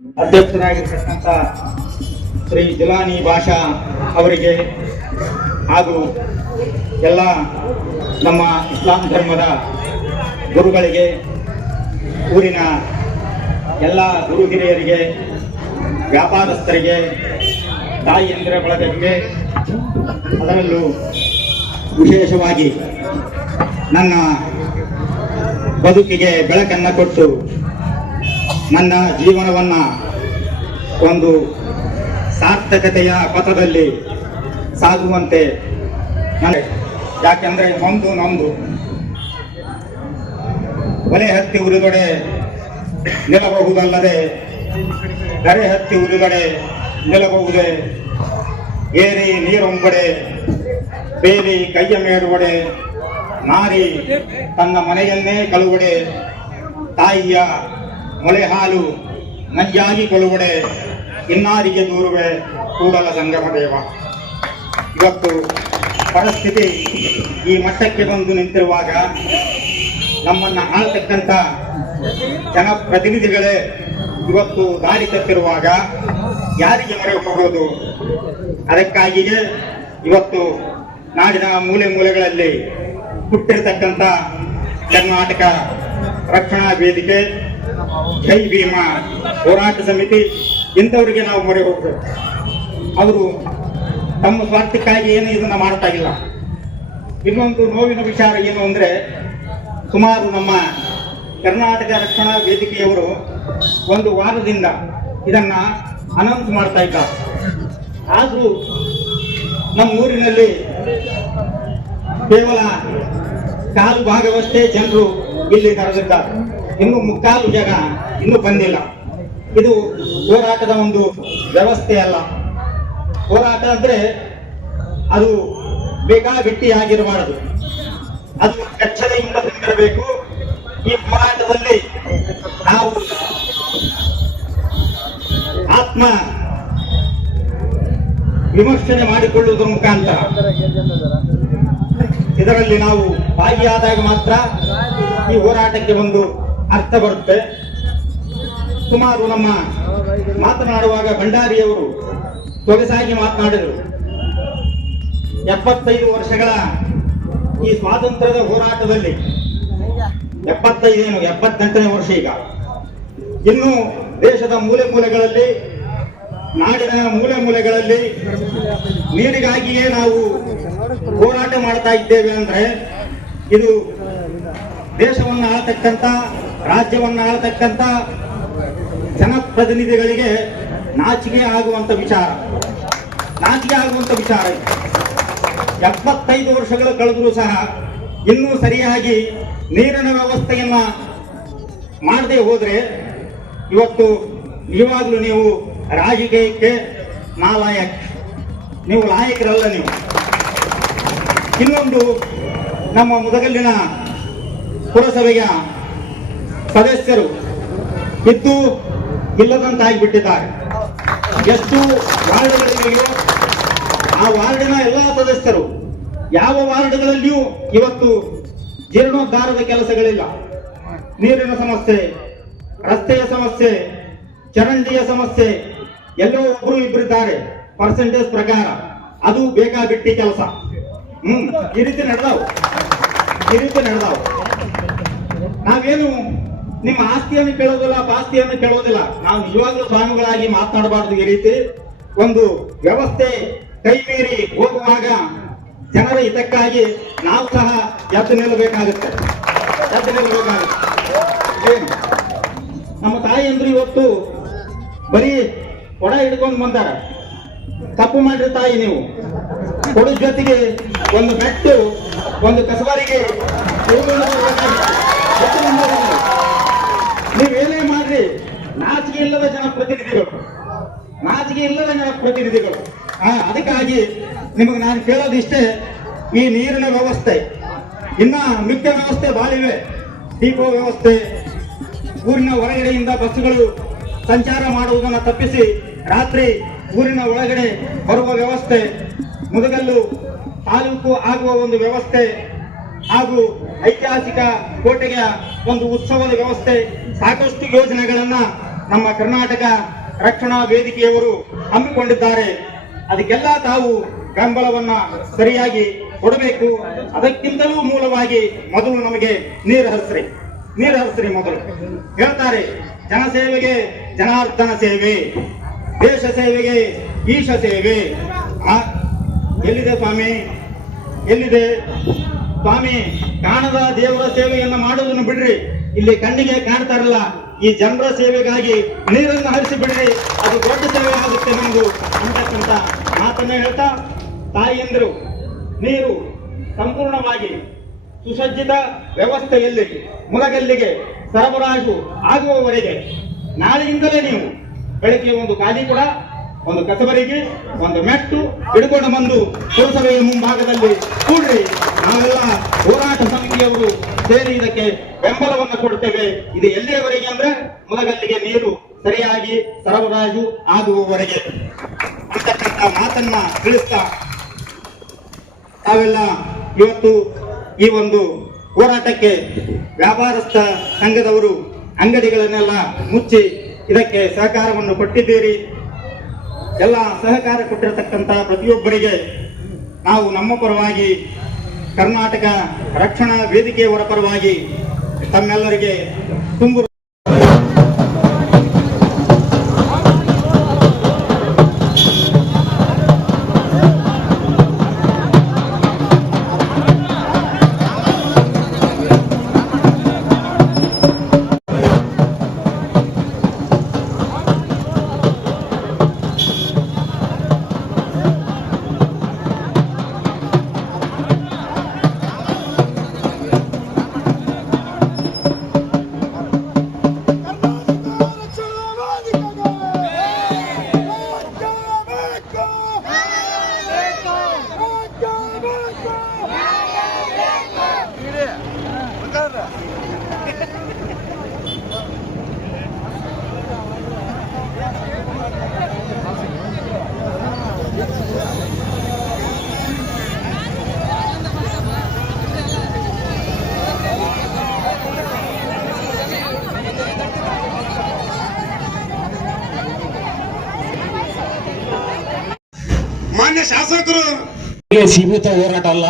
ಅಧ್ಯಕ್ಷರಾಗಿರ್ತಕ್ಕಂಥ ಶ್ರೀ ಜಿಲಾನಿ ಭಾಷಾ ಅವರಿಗೆ ಹಾಗೂ ಎಲ್ಲ ನಮ್ಮ ಇಸ್ಲಾಂ ಧರ್ಮದ ಗುರುಗಳಿಗೆ, ಊರಿನ ಎಲ್ಲ ಗುರು ಹಿರಿಯರಿಗೆ ವ್ಯಾಪಾರಸ್ಥರಿಗೆ ತಾಯಿಯಂದಿರ ಬಳಗಕ್ಕೆ ಅದರಲ್ಲೂ ವಿಶೇಷವಾಗಿ ನನ್ನ ಬದುಕಿಗೆ ಬೆಳಕನ್ನು ಕೊಟ್ಟು ನನ್ನ ಜೀವನವನ್ನು ಒಂದು ಸಾರ್ಥಕತೆಯ ಪಥದಲ್ಲಿ ಸಾಗುವಂತೆ ಯಾಕೆಂದ್ರೆ ನೊಂದು ನೊಂದು ಒಲೆ ಹತ್ತಿ ಉರಿದೊಡೆ ನಿಲ್ಲಬಹುದಲ್ಲದೆ ಗರೆ ಹತ್ತಿ ಉರಿದೊಡೆ ನಿಲ್ಲಬಹುದೇ? ಏರಿ ನೀರೊಂಬಡೆ, ಬೇಲಿ ಕೈಯ ಮೇರುವಡೆ ನಾರಿ ತನ್ನ ಮನೆಯನ್ನೇ ಕಳುವಡೆ, ತಾಯಿಯ ಮೊಲೆ ಹಾಲು ನಜ್ಜಾಗಿ ಕೊಳುವಡೆ, ಇನ್ನಾರಿಗೆ ದೂರುವೆ ಕೂಡಲ ಸಂಗಮ ದೇವ. ಇವತ್ತು ಪರಿಸ್ಥಿತಿ ಈ ಮಟ್ಟಕ್ಕೆ ಬಂದು ನಿಂತಿರುವಾಗ ನಮ್ಮನ್ನು ಆಳ್ತಕ್ಕಂಥ ಜನಪ್ರತಿನಿಧಿಗಳೇ ಇವತ್ತು ದಾರಿ ತಪ್ಪಿರುವಾಗ ಯಾರಿಗೆ ಮೊರೆ ಹೋಗೋದು ಅದಕ್ಕಾಗಿಯೇ ಇವತ್ತು ನಾಡಿನ ಮೂಲೆ ಮೂಲೆಗಳಲ್ಲಿ ಹುಟ್ಟಿರ್ತಕ್ಕಂಥ ಕರ್ನಾಟಕ ರಕ್ಷಣಾ ವೇದಿಕೆ ಜೈ ಭೀಮ ಹೋರಾಟ ಸಮಿತಿ, ಇಂಥವರಿಗೆ ನಾವು ಮೊರೆ ಹೋಗ್ಬೇಕು. ಅವರು ತಮ್ಮ ಸ್ವಾರ್ಥಕ್ಕಾಗಿ ಏನು ಇದನ್ನ ಮಾಡ್ತಾ ಇಲ್ಲ. ಇನ್ನೊಂದು ನೋವಿನ ವಿಚಾರ ಏನು ಅಂದ್ರೆ, ಸುಮಾರು ನಮ್ಮ ಕರ್ನಾಟಕ ರಕ್ಷಣಾ ವೇದಿಕೆಯವರು ಒಂದು ವಾರದಿಂದ ಇದನ್ನ ಅನೌನ್ಸ್ ಮಾಡ್ತಾ ಇದ್ದಾರೆ. ಆದ್ರೂ ನಮ್ಮ ಊರಿನಲ್ಲಿ ಕೇವಲ ಕಾಲು ಭಾಗವಷ್ಟೇ ಜನರು ಇಲ್ಲಿ ಕರೆದಿದ್ದಾರೆ. ಇನ್ನು ಮುಕ್ಕಾಲು ಜನ ಇನ್ನೂ ಬಂದಿಲ್ಲ. ಇದು ಹೋರಾಟದ ಒಂದು ವ್ಯವಸ್ಥೆ ಅಲ್ಲ. ಹೋರಾಟ ಅಂದ್ರೆ ಅದು ಬೇಕಾಬಿಟ್ಟಿ ಆಗಿರಬಾರದು. ಅದು ಕಚ್ಚಲೆಯಿಂದ ಬಂದಿರಬೇಕು ಈ ಹೋರಾಟದಲ್ಲಿ ನಾವು ಆತ್ಮ ವಿಮರ್ಶನೆ ಮಾಡಿಕೊಳ್ಳುವುದರ ಮುಖಾಂತರ. ಇದರಲ್ಲಿ ನಾವು ಭಾಗಿಯಾದಾಗ ಮಾತ್ರ ಈ ಹೋರಾಟಕ್ಕೆ ಒಂದು ಅರ್ಥ ಬರುತ್ತೆ. ಸುಮಾರು ನಮ್ಮ ಮಾತನಾಡುವಾಗ ಭಂಡಾರಿಯವರು ಸೊಗಸಾಗಿ ಮಾತನಾಡಿದರು. ಎಪ್ಪತ್ತೈದು ವರ್ಷಗಳ ಈ ಸ್ವಾತಂತ್ರ್ಯದ ಹೋರಾಟದಲ್ಲಿ ಎಪ್ಪತ್ತೈದೇನು, ಎಪ್ಪತ್ತೆಂಟನೇ ವರ್ಷ ಈಗ. ಇನ್ನು ದೇಶದ ಮೂಲೆ ಮೂಲೆಗಳಲ್ಲಿ, ನಾಡಿನ ಮೂಲೆ ಮೂಲೆಗಳಲ್ಲಿ ನೀರಿಗಾಗಿಯೇ ನಾವು ಹೋರಾಟ ಮಾಡ್ತಾ ಇದ್ದೇವೆ ಅಂದ್ರೆ ಇದು ದೇಶವನ್ನು ಆಳ್ತಕ್ಕಂಥ ರಾಜ್ಯವನ್ನು ಆಳ್ತಕ್ಕಂಥ ಜನಪ್ರತಿನಿಧಿಗಳಿಗೆ ನಾಚಿಕೆ ಆಗುವಂತ ವಿಚಾರ. ನಾಚಿಕೆ ಆಗುವಂತ ವಿಚಾರ. ಎಪ್ಪತ್ತೈದು ವರ್ಷಗಳು ಕಳೆದರೂ ಸಹ ಇನ್ನೂ ಸರಿಯಾಗಿ ನೀರಿನ ವ್ಯವಸ್ಥೆಯನ್ನು ಮಾಡದೇ ಹೋದರೆ ಇವತ್ತು ಇವಾಗಲೂ ನೀವು ರಾಜಕೀಯಕ್ಕೆ ನಾಲಾಯಕ್. ನೀವು ನಾಯಕರಲ್ಲ ನೀವು. ಇನ್ನೊಂದು ನಮ್ಮ ಮುದಗಲ್ಲಿನ ಪುರಸಭೆಯ ಸದಸ್ಯರು ಇದ್ದು ಇಲ್ಲದಂತಾಗಿಬಿಟ್ಟಿದ್ದಾರೆ ಎಷ್ಟು ವಾರ್ಡ್ಗಳಿವೆಯೋ ಆ ವಾರ್ಡಿನ ಎಲ್ಲ ಸದಸ್ಯರು ಯಾವ ವಾರ್ಡ್ಗಳಲ್ಲಿಯೂ ಇವತ್ತು ಜೀರ್ಣೋದ್ಧಾರದ ಕೆಲಸಗಳಿಲ್ಲ. ನೀರಿನ ಸಮಸ್ಯೆ, ರಸ್ತೆಯ ಸಮಸ್ಯೆ, ಚರಂಡಿಯ ಸಮಸ್ಯೆ, ಎಲ್ಲೋ ಒಬ್ರು ಇಬ್ಬರಿದ್ದಾರೆ ಪರ್ಸೆಂಟೇಜ್ ಪ್ರಕಾರ ಅದು ಬೇಕಾಬಿಟ್ಟಿ ಕೆಲಸ. ಹ್ಮ್, ಈ ರೀತಿ ನಡೆದಾವು. ಈ ರೀತಿ ನಡೆದಾವು. ನಾವೇನು ನಿಮ್ಮ ಆಸ್ತಿಯನ್ನು ಕೇಳೋದಿಲ್ಲ, ಪಾಸ್ತಿಯನ್ನು ಕೇಳೋದಿಲ್ಲ. ನಾವು ನಿಜವಾಗ್ಲೂ ಸ್ವಾಮಿಗಳಾಗಿ ಮಾತನಾಡಬಾರದು ಈ ರೀತಿ. ಒಂದು ವ್ಯವಸ್ಥೆ ಕೈ ಮೀರಿ ಹೋಗುವಾಗ ಜನರ ಹಿತಕ್ಕಾಗಿ ನಾವು ಸಹ ಎದ್ದು ನಿಲ್ಲಬೇಕಾಗುತ್ತೆ. ಎದ್ದು ನಿಲ್ಲಬೇಕಾಗುತ್ತೆ. ನಮ್ಮ ನಮ್ಮ ತಾಯಿಯಂದ್ರು ಇವತ್ತು ಬರೀ ಒಡ ಹಿಡ್ಕೊಂಡು ಬಂದಾರ. ತಪ್ಪು ಮಾಡ್ರಿ ತಾಯಿ ನೀವು. ಕೊಡ ಜೊತೆಗೆ ಒಂದು ಬೆಟ್ಟು ಒಂದು ಕಸಬಾರಿಗೆ ಇವುಗಳನ್ನ ಕೊಡ್ಬೇಕಾಗಿತ್ತು. ಎಷ್ಟು ಮಂದಿ ಇದ್ದಾರೆ? ನೀವೇನೇ ಮಾಡ್ರಿ. ನಾಚಿಕೆ ಇಲ್ಲದ ಜನಪ್ರತಿನಿಧಿಗಳು ನಾಚಿಕೆ ಇಲ್ಲದ ಜನಪ್ರತಿನಿಧಿಗಳು ಆ, ಅದಕ್ಕಾಗಿ ನಿಮಗೆ ನಾನು ಕೇಳೋದಿಷ್ಟೇ ಈ ನೀರಿನ ವ್ಯವಸ್ಥೆ. ಇನ್ನ ಮಿಕ್ಕ ವ್ಯವಸ್ಥೆ ಬಾಳಿವೆ. ಡಿಪೋ ವ್ಯವಸ್ಥೆ ಊರಿನ ಹೊರಗಡೆಯಿಂದ ಬಸ್ಸುಗಳು ಸಂಚಾರ ಮಾಡುವುದನ್ನು ತಪ್ಪಿಸಿ ರಾತ್ರಿ ಊರಿನ ಒಳಗಡೆ ಬರುವ ವ್ಯವಸ್ಥೆ ಮುದಗಲ್ಲು ತಾಲೂಕು ಆಗುವ ಒಂದು ವ್ಯವಸ್ಥೆ ಹಾಗೂ ಐತಿಹಾಸಿಕ ಕೋಟೆಯ ಒಂದು ಉತ್ಸವದ ವ್ಯವಸ್ಥೆ ಸಾಕಷ್ಟು ಯೋಜನೆಗಳನ್ನ ನಮ್ಮ ಕರ್ನಾಟಕ ರಕ್ಷಣಾ ವೇದಿಕೆಯವರು ಹಮ್ಮಿಕೊಂಡಿದ್ದಾರೆ. ಅದಕ್ಕೆಲ್ಲ ತಾವು ಬೆಂಬಲವನ್ನ ಸರಿಯಾಗಿ ಕೊಡಬೇಕು. ಅದಕ್ಕಿಂತಲೂ ಮೂಲವಾಗಿ ಮೊದಲು ನಮಗೆ ನೀರು ಹರಿಸ್ರಿ. ನೀರು ಹರಿಸ್ರಿ ಮೊದಲು. ಹೇಳ್ತಾರೆ ಜನಸೇವೆಗೆ ಜನಾರ್ದನ ಸೇವೆ, ದೇಶ ಸೇವೆಗೆ ಈಶ ಸೇವೆ. ಎಲ್ಲಿದೆ ಸ್ವಾಮಿ? ಎಲ್ಲಿದೆ? ಸ್ವಾಮಿ, ಕಾಣದ ದೇವರ ಸೇವೆಯನ್ನು ಮಾಡುವುದನ್ನು ಬಿಡ್ರಿ. ಇಲ್ಲಿ ಕಣ್ಣಿಗೆ ಕಾಣ್ತಾರಲ್ಲ, ಈ ಜನರ ಸೇವೆಗಾಗಿ ನೀರನ್ನು ಹರಿಸಿ ಬಿಡ್ರಿ ಅದು ದೊಡ್ಡ ಸೇವೆ ಆಗುತ್ತೆ ನಮ್ದು ಅಂತಕ್ಕಂಥ ಮಾತನ್ನ ಹೇಳ್ತಾ ತಾಯಿಯಂದರು ನೀರು ಸಂಪೂರ್ಣವಾಗಿ ಸುಸಜ್ಜಿತ ವ್ಯವಸ್ಥೆಯಲ್ಲಿ ಮುಲಗಲ್ಲಿಗೆ ಸರಬರಾಜು ಆಗುವವರೆಗೆ ನಾಳೆಯಿಂದಲೇ ನೀವು ಬೆಳಗ್ಗೆ ಒಂದು ಖಾಲಿ ಕೂಡ, ಒಂದು ಕಸಬರಿಗೆ, ಒಂದು ಮೆಟ್ಟು ಹಿಡ್ಕೊಂಡು ಬಂದು ಪುರಸಭೆಯ ಮುಂಭಾಗದಲ್ಲಿ ಕೂಡ್ರಿ. ನಾವೆಲ್ಲ ಹೋರಾಟ ಸಮಿತಿಯವರು ಸೇರಿ ಇದಕ್ಕೆ ಬೆಂಬಲವನ್ನು ಕೊಡ್ತೇವೆ ಇದು ಎಲ್ಲಿಯವರೆಗೆ ಅಂದ್ರೆ ಮುಲಗಲ್ಲಿಗೆ ನೀರು, ಸರಿಯಾಗಿ ಸರಬರಾಜು ಆಗುವವರೆಗೆ. ಅಂತಕ್ಕಂಥ ಮಾತನ್ನ ತಿಳಿಸ್ತಾ ತಾವೆಲ್ಲ ಇವತ್ತು ಈ ಒಂದು ಹೋರಾಟಕ್ಕೆ ವ್ಯಾಪಾರಸ್ಥ ಸಂಘದವರು ಅಂಗಡಿಗಳನ್ನೆಲ್ಲ ಮುಚ್ಚಿ ಇದಕ್ಕೆ ಸಹಕಾರವನ್ನು ಕೊಟ್ಟಿದ್ದೀರಿ. ಎಲ್ಲ ಸಹಕಾರ ಕೊಟ್ಟಿರತಕ್ಕಂತ ಪ್ರತಿಯೊಬ್ಬರಿಗೆ ನಾವು ನಮ್ಮ ಪರವಾಗಿ ಕರ್ನಾಟಕ ರಕ್ಷಣಾ ವೇದಿಕೆಯವರ ಪರವಾಗಿ ತಮ್ಮೆಲ್ಲರಿಗೆ ತುಂಬು ಶಾಸಕರು. ಸೀಮಿತ ಹೋರಾಟ ಅಲ್ಲ.